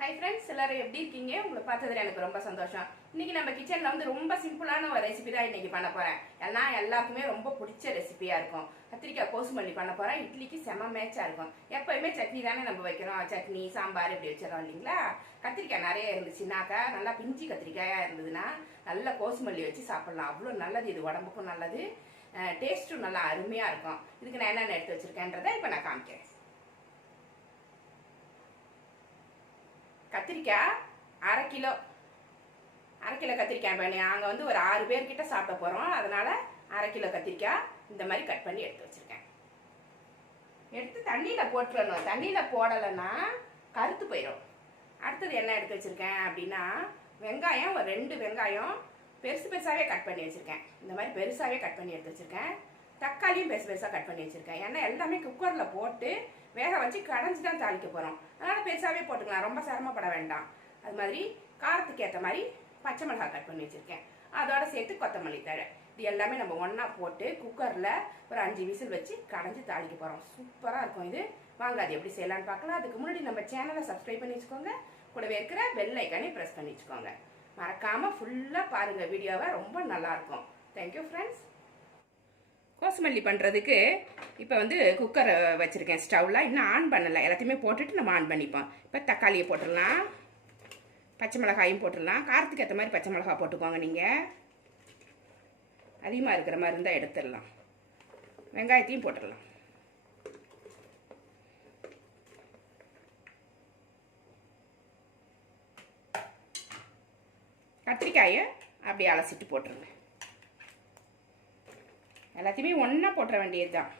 Hi friends எல்லாரும் எப்படி இருக்கீங்க? உங்களை பார்த்ததுல எனக்கு ரொம்ப சந்தோஷம். இன்னைக்கு நம்ம கிச்சன்ல வந்து ரொம்ப சிம்பிளான ஒரு ரெசிபி தான் இன்னைக்கு பண்ண போறேன். ஏன்னா எல்லாருக்குமே ரொம்ப பிடிச்ச ரெசிபியா இருக்கும். கத்திரிக்காய் கோசு மல்லி பண்ண போறேன். இட்லிக்கு செம மேட்சா இருக்கும். எப்பயுமே சட்னி தானே நம்ம வைக்கிறோம் சட்னி சாம்பார் இப்படி வச்சிடறோம் இல்லைங்களா? கத்திரிக்காய் நிறைய இருந்துச்சுனாக்கா நல்லா பிஞ்சி கத்திரிக்காயா இருந்ததுன்னா நல்ல கோசுமல்லி வச்சு சாப்பிடலாம். அவ்வளோ நல்லது. இது உடம்புக்கும் நல்லது. டேஸ்ட்டும் நல்லா அருமையா இருக்கும். இதுக்கு நான் என்னென்ன எடுத்து வச்சிருக்கேன்றதை இப்போ நான் காமிக்கிறேன். கத்திரிக்காய் அரை கிலோ. அரை கிலோ கத்திரிக்காய் பண்ணி நாங்கள் வந்து ஒரு ஆறு பேர்கிட்ட சாப்பிட போகிறோம் அதனால் அரை கிலோ கத்திரிக்காய் இந்த மாதிரி கட் பண்ணி எடுத்து வச்சுருக்கேன். எடுத்து தண்ணியில் போட்டுறணும். தண்ணியில் போடலைன்னா கருத்து போயிடும் அடுத்தது என்ன எடுத்து வச்சுருக்கேன் அப்படின்னா வெங்காயம் ஒரு ரெண்டு வெங்காயம் பெருசு பெருசாகவே கட் பண்ணி வச்சுருக்கேன். இந்த மாதிரி பெருசாகவே கட் பண்ணி எடுத்து வச்சுருக்கேன். தக்காளியும் பெருசு பெருசாக கட் பண்ணி வச்சுருக்கேன். ஏன்னா எல்லாமே குக்கரில் போட்டு வேக வச்சு கடைஞ்சி தான் தாளிக்க போகிறோம் அதனால் பெருசாகவே போட்டுக்கலாம். ரொம்ப சிரமப்பட வேண்டாம். அது மாதிரி காரத்துக்கு ஏற்ற மாதிரி பச்சை மிளகாய் கட் பண்ணி வச்சுருக்கேன். அதோட சேர்த்து கொத்தமல்லி தழை. இது எல்லாமே நம்ம ஒன்றா போட்டு குக்கரில் ஒரு அஞ்சு விசில் வச்சு கடைஞ்சி தாளிக்க போகிறோம் சூப்பராக இருக்கும் இது. வாங்க அது எப்படி செய்யலாம்னு பார்க்கலாம். அதுக்கு முன்னாடி நம்ம சேனலை சப்ஸ்கிரைப் பண்ணி வச்சுக்கோங்க. கூடவே இருக்கிற பெல் ஐக்கானே ப்ரெஸ் பண்ணி வச்சுக்கோங்க. மறக்காமல் ஃபுல்லாக பாருங்கள் வீடியோவை ரொம்ப நல்லாயிருக்கும் தேங்க்யூ ஃப்ரெண்ட்ஸ் கோசமல்லி பண்ணுறதுக்கு இப்போ வந்து குக்கரை வச்சுருக்கேன். ஸ்டவ்வில் இன்னும் ஆன் பண்ணலை. எல்லாத்தையுமே போட்டுட்டு நம்ம ஆன் பண்ணிப்போம். இப்போ தக்காளியை போட்டுடலாம். பச்சை மிளகாயும் போட்டுடலாம். காரத்துக்கு ஏற்ற மாதிரி பச்சை மிளகா போட்டுக்கோங்க நீங்கள் அதிகமாக இருக்கிற மாதிரி இருந்தால் எடுத்துடலாம். வெங்காயத்தையும் போட்டுடலாம். கத்திரிக்காயை அப்படி அலசிட்டு போட்டுருங்க. எல்லாத்தையுமே ஒன்றா போட்டுற வேண்டியது தான்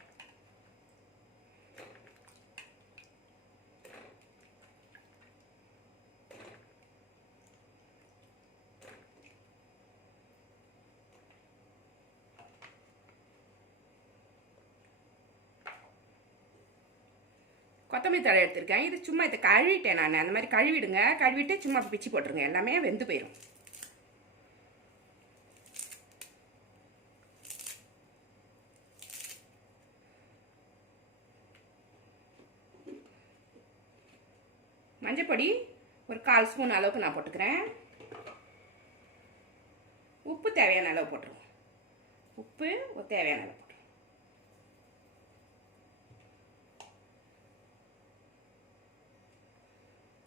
கொத்தமல்லி தழை எடுத்திருக்கேன். இது சும்மா இதை கழுவிட்டேன் நான். அந்த மாதிரி கழுவிடுங்க. கழுவிட்டு சும்மா பிச்சு போட்டுருங்க. எல்லாமே வெந்து போயிடும் மஞ்சப்பொடி ஒரு கால் ஸ்பூன் அளவுக்கு நான் போட்டுக்கிறேன். உப்பு தேவையான அளவு போட்டுருவோம். உப்பு ஒரு தேவையான அளவு போட்டுருவோம்.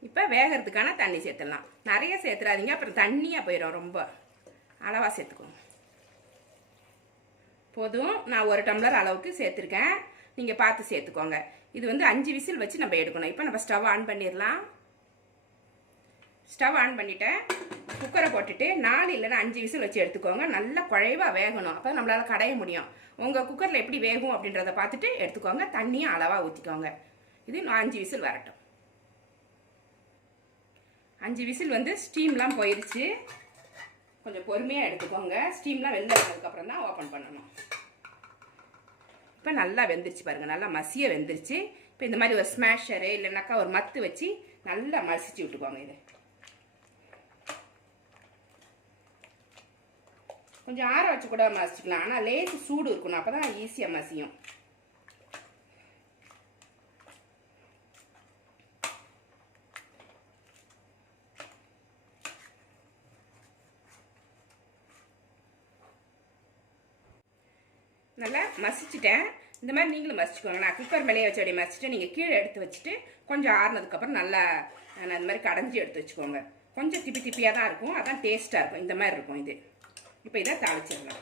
இப்போ வேகிறதுக்கான தண்ணி சேர்த்துடலாம். நிறைய சேர்த்துறாதீங்க. அப்புறம் தண்ணியாக போயிடும் ரொம்ப. அளவாக சேர்த்துக்கோங்க. போதும். நான் ஒரு டம்ளர் அளவுக்கு சேர்த்துருக்கேன். நீங்கள் பார்த்து சேர்த்துக்கோங்க. இது வந்து அஞ்சு விசில் வச்சு நம்ம எடுக்கணும். இப்போ நம்ம ஸ்டவ் ஆன் பண்ணிடலாம். ஸ்டவ் ஆன் பண்ணிவிட்டேன் குக்கரை போட்டுட்டு நாலு இல்லைன்னா அஞ்சு விசில் வச்சு எடுத்துக்கோங்க. நல்லா குழைவாக வேகணும். அப்போ நம்மளால் கடைய முடியும். உங்கள் குக்கரில் எப்படி வேகும் அப்படின்றத பார்த்துட்டு எடுத்துக்கோங்க. தண்ணியும் அளவாக ஊற்றிக்கோங்க இது நான் அஞ்சு விசில் வரட்டும். அஞ்சு விசில் வந்து ஸ்டீம்லாம் போயிடுச்சு கொஞ்சம் பொறுமையாக எடுத்துக்கோங்க. ஸ்டீம்லாம் வெளில வந்ததுக்கப்புறம் தான் ஓப்பன் பண்ணணும். இப்போ நல்லா வெந்துருச்சு பாருங்கள் நல்லா மசிய வெந்துருச்சு. இப்போ இந்த மாதிரி ஒரு ஸ்மாஷரு இல்லைனாக்கா ஒரு மத்து வச்சு நல்லா மசிச்சு விட்டுக்கோங்க இதை. கொஞ்சம் ஆற வச்சு கூட மசிச்சுக்கலாம். ஆனால் லேசு சூடு இருக்கணும். அப்போ தான் ஈஸியாக மசியும். நல்லா மசிச்சுட்டேன். இந்த மாதிரி நீங்களும் மசிச்சுக்கோங்க. நான் குக்கர் மேலேயே வச்சு அப்படியே மசிச்சுட்டு நீங்கள் கீழே எடுத்து வச்சுட்டு கொஞ்சம் ஆறுனதுக்கப்புறம் நல்லா நான் இந்த மாதிரி கடைஞ்சி எடுத்து வச்சுக்கோங்க. கொஞ்சம் திப்பி திப்பியாக தான் இருக்கும். அதான் டேஸ்ட்டாக இருக்கும். இந்த மாதிரி இருக்கும் இது. இப்போ இதை தாளிச்சிடலாம்.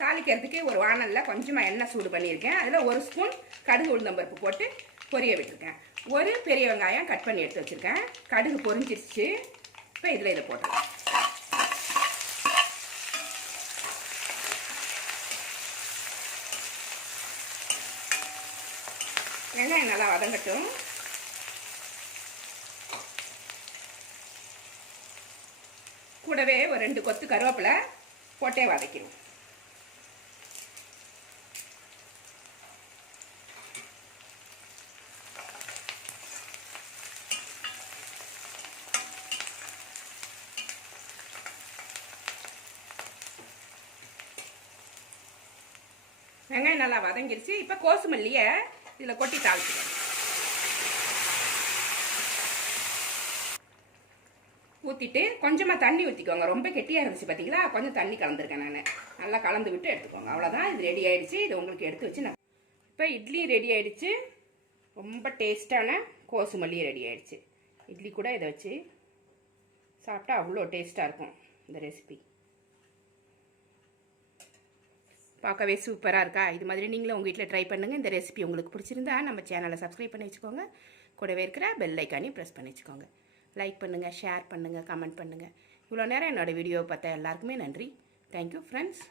தாளிக்கிறதுக்கு ஒரு வானலில் கொஞ்சமாக எண்ணெய் சூடு பண்ணியிருக்கேன். அதில் ஒரு ஸ்பூன் கடுகு உளுந்தம்பருப்பு போட்டு பொரிய விட்டுருக்கேன். ஒரு பெரிய வெங்காயம் கட் பண்ணி எடுத்து வச்சுருக்கேன். கடுகு பொரிஞ்சிருச்சு. இப்போ இதில் இதை போட்டுருக்கேன் வெங்காயம் நல்லா வதங்கட்டும். கூடவே ஒரு ரெண்டு கொத்து கருவேப்பிலை போட்டே வதக்கிடுவோம் வெங்காயம் நல்லா வதங்கிருச்சு. இப்போ கோசுமல்லியை இதில் கொட்டி தாளிச்சுக்கணும் ஊற்றிட்டு கொஞ்சமாக தண்ணி ஊற்றிக்கோங்க ரொம்ப கெட்டியாக இருந்துச்சு பார்த்தீங்களா கொஞ்சம் தண்ணி கலந்துருக்கேன் நான். நல்லா கலந்து விட்டு எடுத்துக்கோங்க. அவ்வளோதான் இது ரெடி ஆகிடுச்சு இது உங்களுக்கு எடுத்து வச்சு நான் இப்போ இட்லி ரெடி ஆகிடுச்சு ரொம்ப டேஸ்டான கோசுமல்லி ரெடி ஆகிடுச்சு இட்லி கூட இதை வச்சு சாப்பிட்டா அவ்வளோ டேஸ்ட்டாக இருக்கும் இந்த ரெசிபி பார்க்கவே சூப்பராக இருக்கா? இது மாதிரி நீங்களும் உங்கள் வீட்டில் ட்ரை பண்ணுங்கள் இந்த ரெசிபி உங்களுக்கு பிடிச்சிருந்தா நம்ம சேனலை சப்ஸ்கிரைப் பண்ணி வச்சுக்கோங்க. கூடவே இருக்கிற பெல் ஐக்கானையும் ப்ரெஸ் பண்ணி வச்சுக்கோங்க. லைக் பண்ணுங்கள் ஷேர் பண்ணுங்கள் கமெண்ட் பண்ணுங்கள் இவ்வளோ நேரம் என்னோடய வீடியோவை பார்த்தா எல்லாருக்குமே நன்றி. Thank you friends